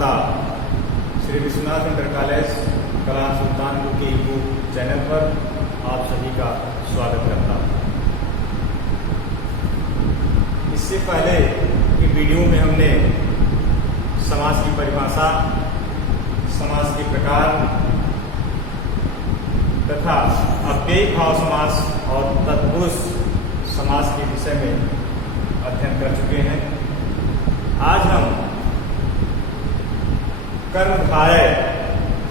तथा Shri Vishwanath inter college Kalan Sultanpur के YouTube channel पर आप सभी का स्वागत करता हूँ। इससे पहले की वीडियो में हमने समास की परिभाषा, समास के प्रकार तथा अव्ययी भाव समास और तत्पुरुष समास के विषय में अध्ययन कर चुके हैं। आज हम कर्मधारय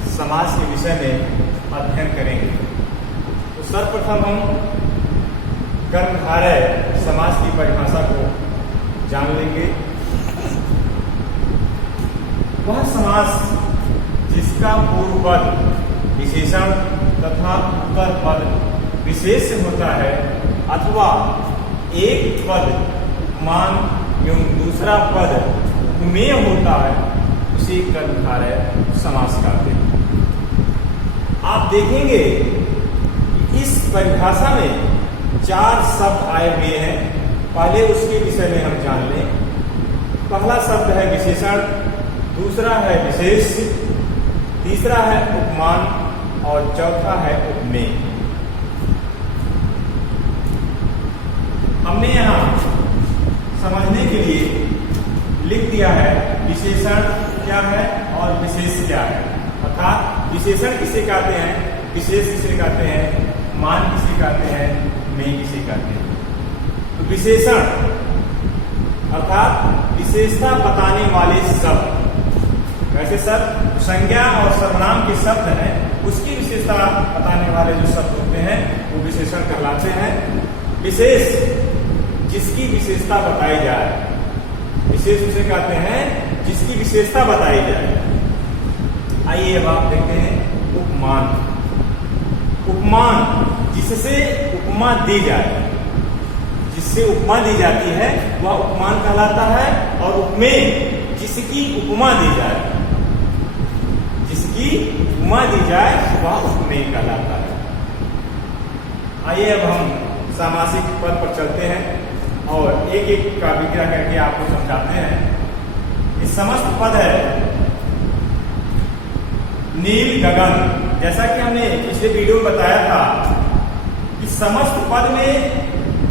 समास के विषय में अध्ययन करेंगे। तो सर्वप्रथम हम कर्मधारय समास की परिभाषा को जान लेंगे। वह समास जिसका पूर्व पद विशेषण तथा उत्तर पद विशेष से होता है अथवा एक पद उपमान एवं दूसरा पद उपमेय होता है, उसे कर्मधारय समास कहते हैं। आप देखेंगे कि इस परिभाषा में 4 शब्द आए हुए हैं। पहले उसके विषय में हम जान लें। पहला शब्द है विशेषण, दूसरा है विशेष, तीसरा है उपमान और चौथा है उपमेय। हमने यहाँ समझने के लिए लिख दिया है विशेषण क्या है और विशेष क्या है, अर्थात विशेषण किसे कहते हैं, विशेष किसे कहते हैं, मान किसे कहते हैं, में किसे कहते हैं। तो विशेषण अर्थात विशेषता बताने वाले शब्द, वैसे शब्द संज्ञा और सर्वनाम के शब्द हैं, उसकी विशेषता बताने वाले जो शब्द होते हैं वो विशेषण कहलाते हैं। विशेष जिसकी विशेषता बताई जाए, विशेष उसे कहते हैं जिसकी विशेषता बताई जाए। आइए अब आप देखते हैं उपमान। उपमान जिससे उपमा दी जाए, जिससे उपमा दी जाती है वह उपमान कहलाता है। और उपमेय जिसकी उपमा दी जाए, जिसकी उपमा दी जाए वह उपमेय कहलाता है। आइए अब हम सामासिक पद पर चलते हैं और एक एक का विग्रह करके आपको समझाते हैं। इस समस्त पद है नील गगन। जैसा कि हमने पिछले वीडियो में बताया था कि समस्त पद में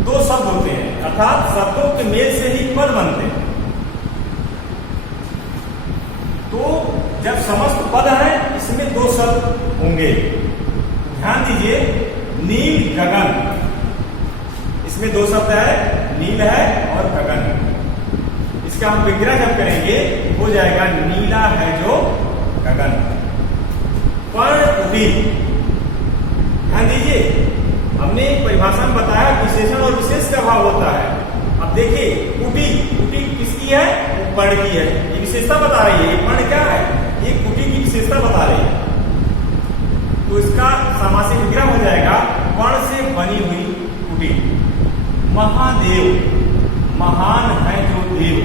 2 शब्द होते हैं, अर्थात शब्दों के मेल से ही पद बनते हैं। तो जब समस्त पद है इसमें 2 शब्द होंगे। ध्यान दीजिए, नील गगन, इसमें 2 शब्द है, नील है और गगन। इसका हम विग्रह जब करेंगे हो जाएगा नीला है जो गगन। पर उभी, ध्यान दीजिए, हमने परिभाषा में बताया विशेषण और विशेष का भाव होता है। अब देखिए कुटी, कुटी किसकी है, वो पर्ण की है। ये विशेषता बता रही है, ये पर्ण क्या है, ये कुटी की विशेषता बता रही है। तो इसका सामासिक विग्रह हो जाएगा पर्ण से बनी हुई कुटी। महादेव, महान है जो देव।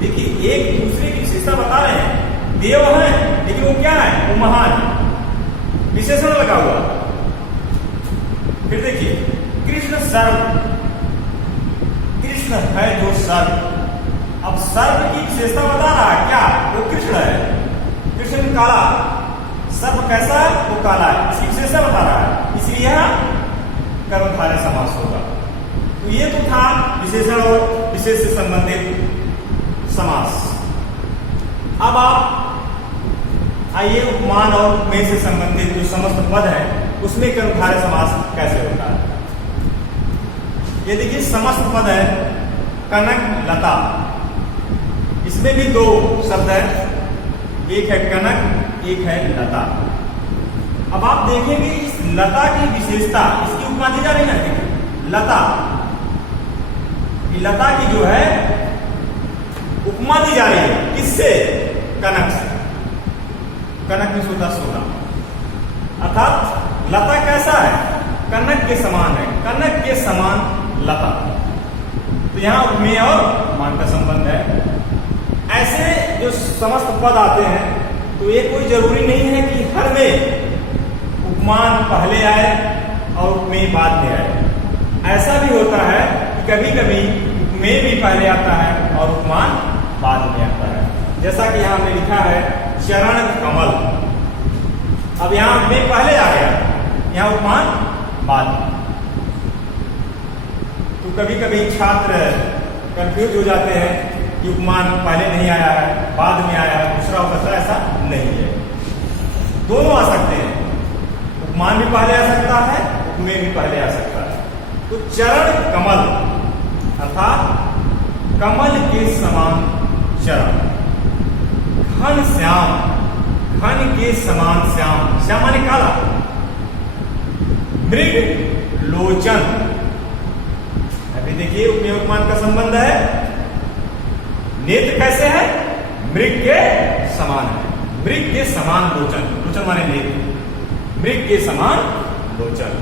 देखिए एक दूसरे की विशेषता बता रहे हैं, देव है लेकिन वो क्या है, वो महान, विशेषण लगा हुआ। फिर देखिए कृष्ण सर्व, कृष्ण है जो सर्व। अब सर्व की विशेषता बता रहा है क्या, वो कृष्ण है। कृष्ण काला, सर्व कैसा है, वो काला है, इसकी विशेषता बता रहा है, इसलिए कर्मधारय समास होगा। तो ये तो था विशेषण और विशेष से संबंधित समास। अब आप आइए उपमान और उपमेय से संबंधित जो समस्त पद है उसमें कर्मधारय समास कैसे होता है। ये देखिए समस्त पद है कनक लता, इसमें भी 2 शब्द है, एक है कनक, एक है लता। अब आप देखेंगे इस लता की विशेषता, इसकी उपमा दी जा रही है ना, लता, लता की जो है उपमा दी जा रही है, किससे, कनक से। कनक में सोता सोना, अर्थात लता कैसा है, कनक के समान है, कनक के समान लता। तो यहां उपमेय और मान का संबंध है। ऐसे जो समस्त पद आते हैं तो ये कोई जरूरी नहीं है कि हर में उपमान पहले आए और उपमेय बाद में आए। ऐसा भी होता है कि कभी कभी उपमेय भी पहले आता है और उपमान बाद में आता है। जैसा कि यहां हमने लिखा है चरण कमल। अब यहां में पहले आ गया, यहां उपमान बाद। तो कभी कभी छात्र कंफ्यूज हो जाते हैं कि उपमान पहले नहीं आया है, बाद में आया है, दूसरा हो सकता है, ऐसा नहीं है। दोनों आ सकते हैं, उपमान भी पहले आ सकता है, उपमेय भी पहले आ सकता है। तो चरण कमल अर्थात कमल के समान चरण, घन श्याम, घन के समान श्याम, श्याम माने काला, मृग लोचन। अभी देखिए उपमेय उपमान का संबंध है, नेत्र कैसे है, मृग के समान है, मृग के समान लोचन, लोचन माने नेत्र, मृग के समान लोचन।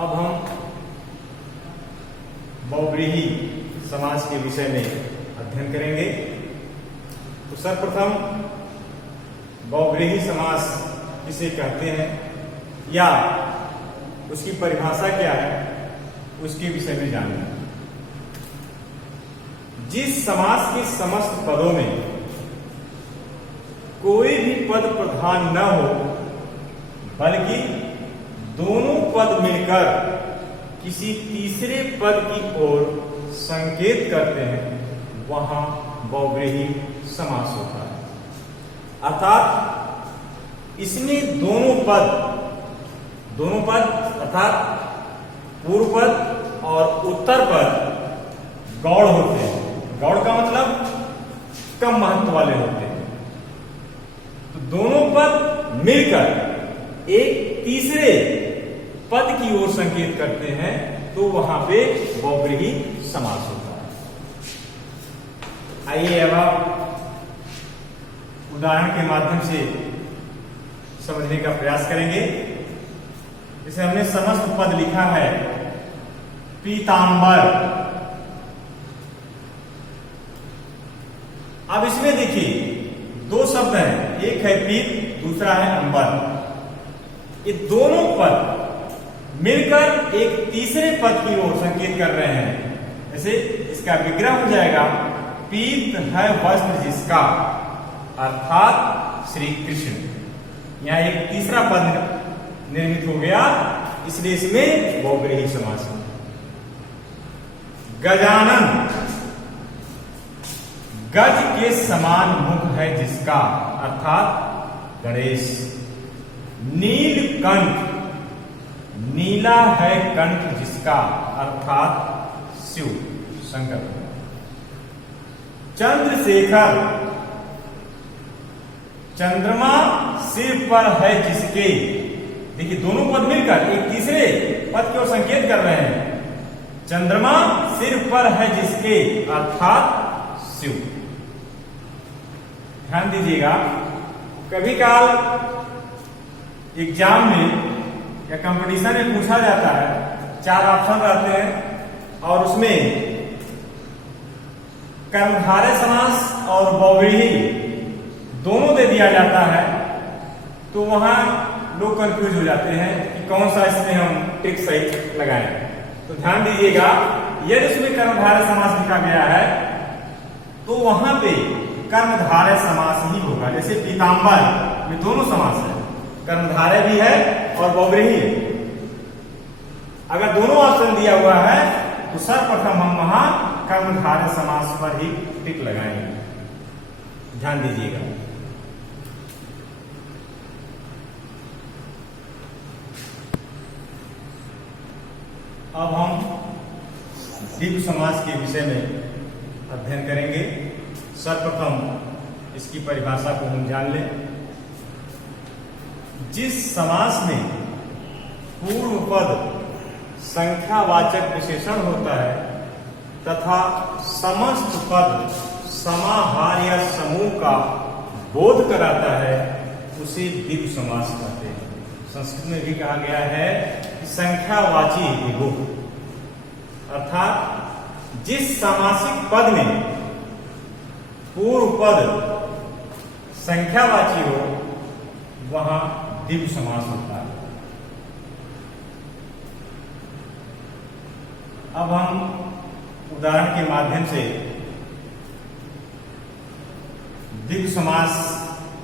अब हम बहुव्रीहि समास के विषय में अध्ययन करेंगे। तो सर्वप्रथम बहुव्रीहि समास किसे कहते हैं या उसकी परिभाषा क्या है, उसके विषय में जानेंगे। जिस समास के समस्त पदों में कोई भी पद प्रधान न हो, बल्कि दोनों पद मिलकर किसी तीसरे पद की ओर संकेत करते हैं, वहां बहुव्रीहि समास होता है। अर्थात इसमें दोनों पद अर्थात पूर्व पद और उत्तर पद गौड़ होते हैं। गौड़ का मतलब कम महत्व वाले होते हैं। तो दोनों पद मिलकर एक तीसरे पद की ओर संकेत करते हैं, तो वहां पे बहुव्रीहि समास होता है। आइए अब आप उदाहरण के माध्यम से समझने का प्रयास करेंगे। जैसे हमने समस्त पद लिखा है पीतांबर। अब इसमें देखिए दो शब्द हैं, एक है पीत, दूसरा है अंबर। ये दोनों पद मिलकर एक तीसरे पद की ओर संकेत कर रहे हैं। जैसे इसका विग्रह हो जाएगा, पीत है वस्त्र जिसका, अर्थात श्री कृष्ण। यहां एक तीसरा पद निर्मित हो गया, इसलिए इसमें बहुव्रीहि समास है। गजानन, गज के समान मुख है जिसका, अर्थात गणेश। नीलकंठ, नीला है कंठ जिसका, अर्थात शिव शंकर। चंद्रशेखर, चंद्रमा सिर पर है जिसके। देखिए दोनों पद मिलकर एक तीसरे पद की ओर संकेत कर रहे हैं। चंद्रमा सिर पर है जिसके, अर्थात शिव। ध्यान दीजिएगा, कभी काल एग्जाम में या कंपटीशन में पूछा जाता है, 4 ऑप्शन रहते हैं और उसमें कर्मधारय समास और बहुव्रीहि दोनों दे दिया जाता है, तो वहां लोग कंफ्यूज हो जाते हैं कि कौन सा इसमें हम टिक सही लगाएं। तो ध्यान दीजिएगा, यदि उसमें कर्मधारय समास लिखा गया है तो वहां पे कर्मधारय समास ही होगा। जैसे पीतांबर में दोनों समास है, कर्मधारय भी है और बहुव्रीहि है। अगर दोनों ऑप्शन दिया हुआ है तो सर्वप्रथम हम वहां कर्मधारय समास पर ही टिक लगाएंगे। ध्यान दीजिएगा। अब हम द्विगु समास के विषय में अध्ययन करेंगे। सर्वप्रथम इसकी परिभाषा को हम जान लें। जिस समास में पूर्व पद संख्यावाचक विशेषण होता है तथा समस्त पद समाहार या समूह का बोध कराता है, उसे द्विगु समास कहते हैं। संस्कृत में भी कहा गया है कि संख्यावाची द्विगु, अर्थात जिस सामासिक पद में पूर्व पद संख्यावाची हो वहां द्विगु समास होता है। अब हम उदाहरण के माध्यम से द्विगु समास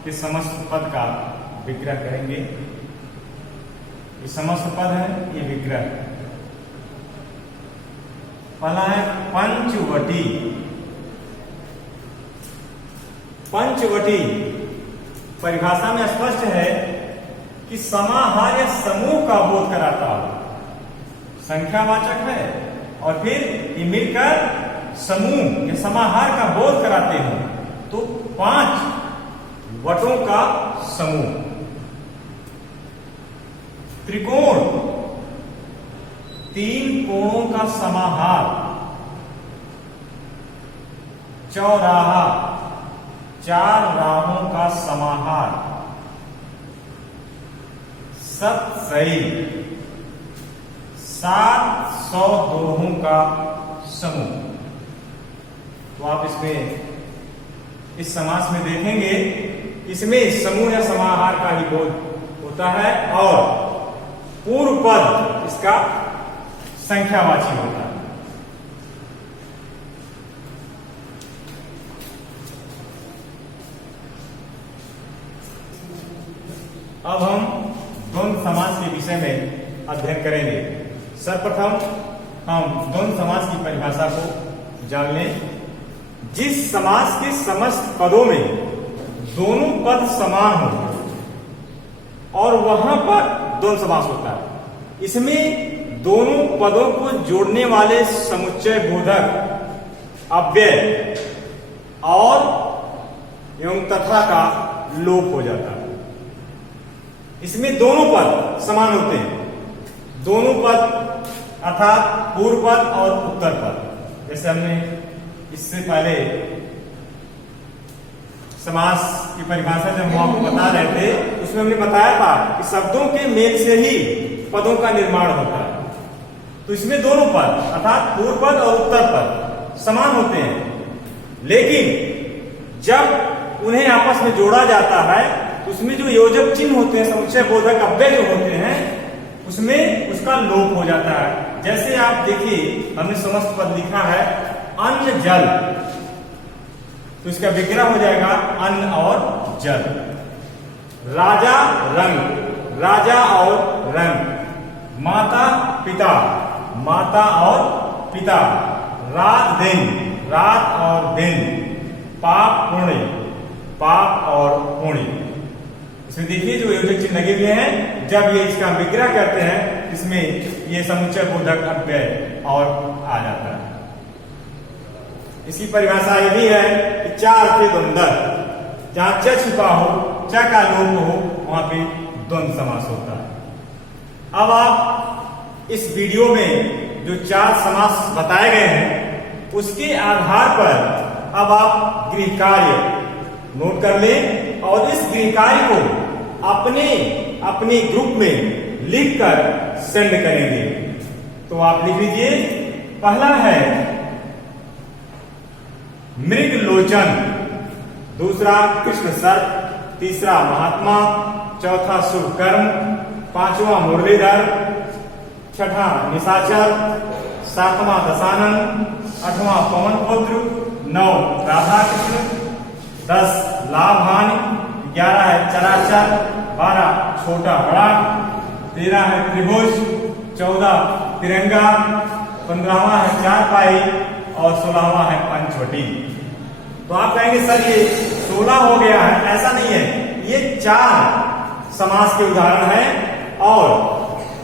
के समस्त पद का विग्रह करेंगे। ये समस्त पद है, ये विग्रह। पहला है पंचवटी। पंचवटी परिभाषा में स्पष्ट है कि समाहार या समूह का बोध कराता हो। संख्यावाचक है और फिर ये मिलकर समूह या समाहार का बोध कराते हैं, तो 5 वटों का समूह। त्रिकोण 3 कोणों का समाहार। चौराहा 4 राहों का समाहार। सतसई 700 दोहों का समूह। तो आप इसमें इस समास में देखेंगे, इसमें समूह या समाहार का ही बोध होता है और पूर्व पद इसका संख्यावाची होता है। अब हम द्वंद्व समास के विषय में अध्ययन करेंगे। सर्वप्रथम हम द्वंद्व समास की परिभाषा को जान लें। जिस समास के समस्त पदों में दोनों पद समान हो और वहां पर द्वंद्व समास होता है। इसमें दोनों पदों को जोड़ने वाले समुच्चय बोधक अव्यय और एवं तथा का लोप हो जाता है। इसमें दोनों पद समान होते हैं। दोनों पद अर्थात पूर्व पद और उत्तर पद। जैसे हमने इससे पहले समास की परिभाषा जब हम आपको बता रहे थे, उसमें हमने बताया था कि शब्दों के मेल से ही पदों का निर्माण होता है। तो इसमें दोनों पद अर्थात पूर्व पद और उत्तर पद समान होते हैं, लेकिन जब उन्हें आपस में जोड़ा जाता है तो उसमें जो योजक चिन्ह होते हैं, समुच्चय बोधक अव्यय जो होते हैं, उसमें उसका लोप हो जाता है। जैसे आप देखिए, हमने समस्त पद लिखा है अन्न जल, तो इसका विग्रह हो जाएगा अन्न और जल। राजा रंग, राजा और रंग। माता पिता, माता और पिता। रात दिन, रात और दिन। पाप पुण्य, पाप और पुण्य। इसमें देखिए जो योजक चिन्ह लगे हुए हैं, जब ये इसका विग्रह करते हैं, इसमें ये समुच्चय बोधक अव्यय और आ जाता है। इसकी परिभाषा ये भी है कि 4 के द्वंद्व, जहां च छिपा हो, च का लोप हो, वहां पे द्वंद्व समास होता है। अब आप इस वीडियो में जो 4 समास बताए गए हैं, उसके आधार पर अब आप गृह कार्य नोट कर लें और इस गृह कार्य को अपने ग्रुप में लिखकर सेंड करेंगे। तो आप लिख लीजिए। पहला है मृग लोचन, दूसरा कृष्ण सर्प, तीसरा महात्मा, चौथा शुभ कर्म, 5वां मुरलीधर, 6ठा निशाचर, 7वां दशानन, 8वां पवन पुत्र, 9 राधा कृष्ण, 10 लाभ हानि, 11 है चराचर, 12 छोटा बड़ा, 13 है त्रिभुज, 14 तिरंगा, 15वां है चारपाई और 16वां है पंचवटी। तो आप कहेंगे सर ये 16 हो गया है, ऐसा नहीं है। ये 4 समास के उदाहरण हैं और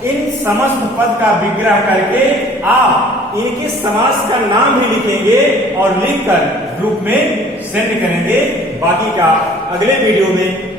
इन समस्त पद का विग्रह करके आप इनके समास का नाम भी लिखेंगे और लिखकर ग्रुप में सेंड करेंगे। बाकी का अगले वीडियो में